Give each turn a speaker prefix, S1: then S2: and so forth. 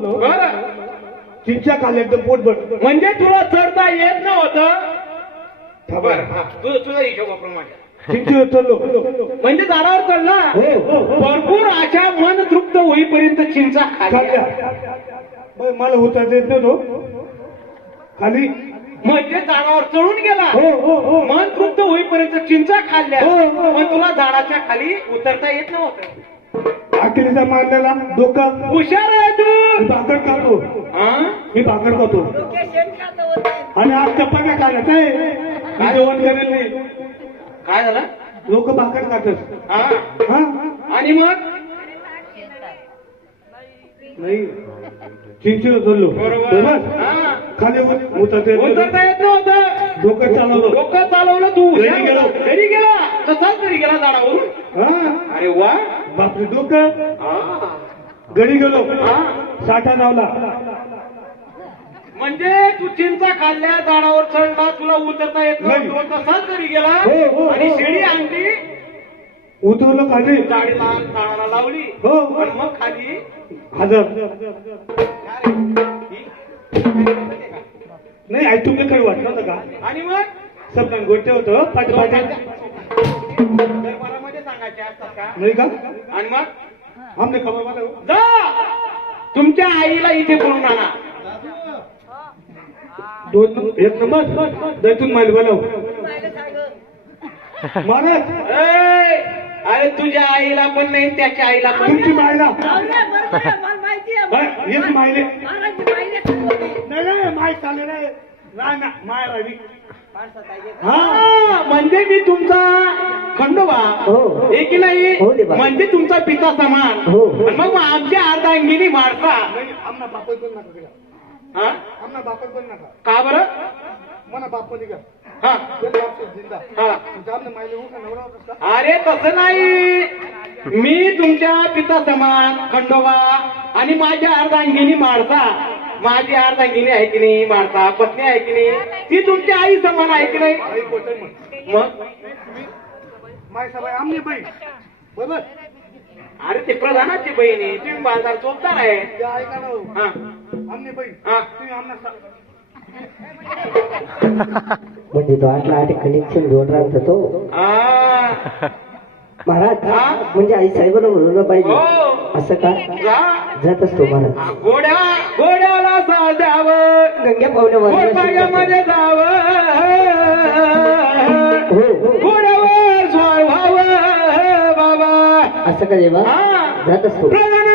S1: बरं.
S2: चिंचा खाल्ल्या एकदम पोटभर
S1: म्हणजे तुला चढता येत नव्हतं. बरं हा. तुझं हिशोबाप्रमाणे
S2: चिंचेवर चढलो.
S1: म्हणजे झाडावर चढला?
S2: हो, हो, हो.
S1: भरपूर अशा मन तृप्त होईपर्यंत चिंचा खाल्ल्या
S2: मला होता येत नव्हतो खाली.
S1: म्हणजे झाडावर चढून गेला.
S2: हो हो हो.
S1: मन तृप्त होईपर्यंत चिंचा खाल्ल्या.
S2: हो, हो, हो.
S1: पण तुला झाडाच्या खाली उतरता येत नव्हतं.
S2: अखिलीचा मारलेला डोकं.
S1: हुशार आहे
S2: मी भाकर खातो.
S1: हा?
S2: मी भाकर खातो. आणि आज चपात्या खाल्या काय? मी जेवण करेल नाही.
S1: काय झालं?
S2: लोक भाकर खातात.
S1: हा?
S2: हा?
S1: आणि मग?
S2: नाही. चिंचेवर चढलो
S1: बरोबर. हा.
S2: खाली उत- उतरता.
S1: उतरता येत नव्हतं.
S2: डोकं चालवलं.
S1: डोकं चालवलं तू.
S2: घरी गेलो.
S1: घरी गेला. तसाच घरी गेला झाडावरून. अरे वा.
S2: बापरे डोकं. घरी गेलो.
S1: हा.
S2: साठा लावला
S1: म्हणजे तू चिंचा खाल्ल्या झाडावर चढला तुला उतरता येत
S2: नाही.
S1: तसाच घरी गेला
S2: हो, हो,
S1: आणि
S2: हो.
S1: शिडी आणली.
S2: उतरलो खाली.
S1: जाडीला झाडाला लावली.
S2: हो.
S1: आणि मग खाली.
S2: हजार.
S1: अरे,
S2: नाही आई तुमच्याकडे वाटलं होतं का?
S1: आणि मग?
S2: सपना गोष्ट होतं पाठ पाठ.
S1: दरबारामध्ये सांगायचे असतात का?
S2: नाही का?
S1: आणि मग?
S2: आमने खबर मला
S1: जा! तुमच्या आईला इथे बोलून आणा.
S2: दोन एक नंबर. दैतून माल बोलाव.
S1: ए, अरे तुझ्या आईला पण नाही त्याच्या आईला पण
S2: तुमची
S1: नाही.
S2: मायला.
S3: माहिती
S2: हेच मायले. नाही नाही माय चालू नाही नाही ना, माय राहिली हा,
S1: म्हणजे मी तुमचा खंडोबा
S4: हो.
S1: हे की नाही
S4: हो देवा.
S1: म्हणजे तुमचा पिता समान.
S4: हो.
S1: आणि मग आमच्या अर्धांगिनी
S2: नाही, आमना बापच पण नका केला
S1: हा?
S2: आमना बापच पण नका.
S1: का बरं?
S2: मना बाप पण
S1: हा.
S2: जिंदा. आमने मायले नवरा
S1: अरे तसं नाही. मी तुमच्या पिता समान खंडोबा आणि माझ्या अर्धांगिनी मारसा माझी अर्धांगिनी आहे की नाही मारसा पत्नी आहे की नाही? ती तुमच्या आई समान आहे की नाही?
S2: आई कोटय म्हण?
S1: मग?
S2: माय सबाई आमने बाई. बरोबर
S1: अरे ते प्रधानाची बहीण आहे तुम्ही बाजार चोपदार आहे.
S2: त्या ऐका ना हो.
S1: हा.
S2: आमने बाई
S1: हा.
S2: तुम्ही आमना सा-
S4: म्हणजे तो आटला आठ कनेक्शन जोड राहतो तो.
S1: आ,
S4: महाराज
S1: हा?
S4: म्हणजे आई साहेबांना म्हणून पाहिजे
S1: हो.
S4: असं का?
S1: जा.
S4: जात असतो महाराज.
S1: आ, घोड्या घोड्याला साजावं
S4: गंग्या पाहुण्या
S1: घोडपाग्यामध्ये जावं.
S4: हो. हो. असं का देवा
S1: हा
S4: जात असतो
S1: प्रधान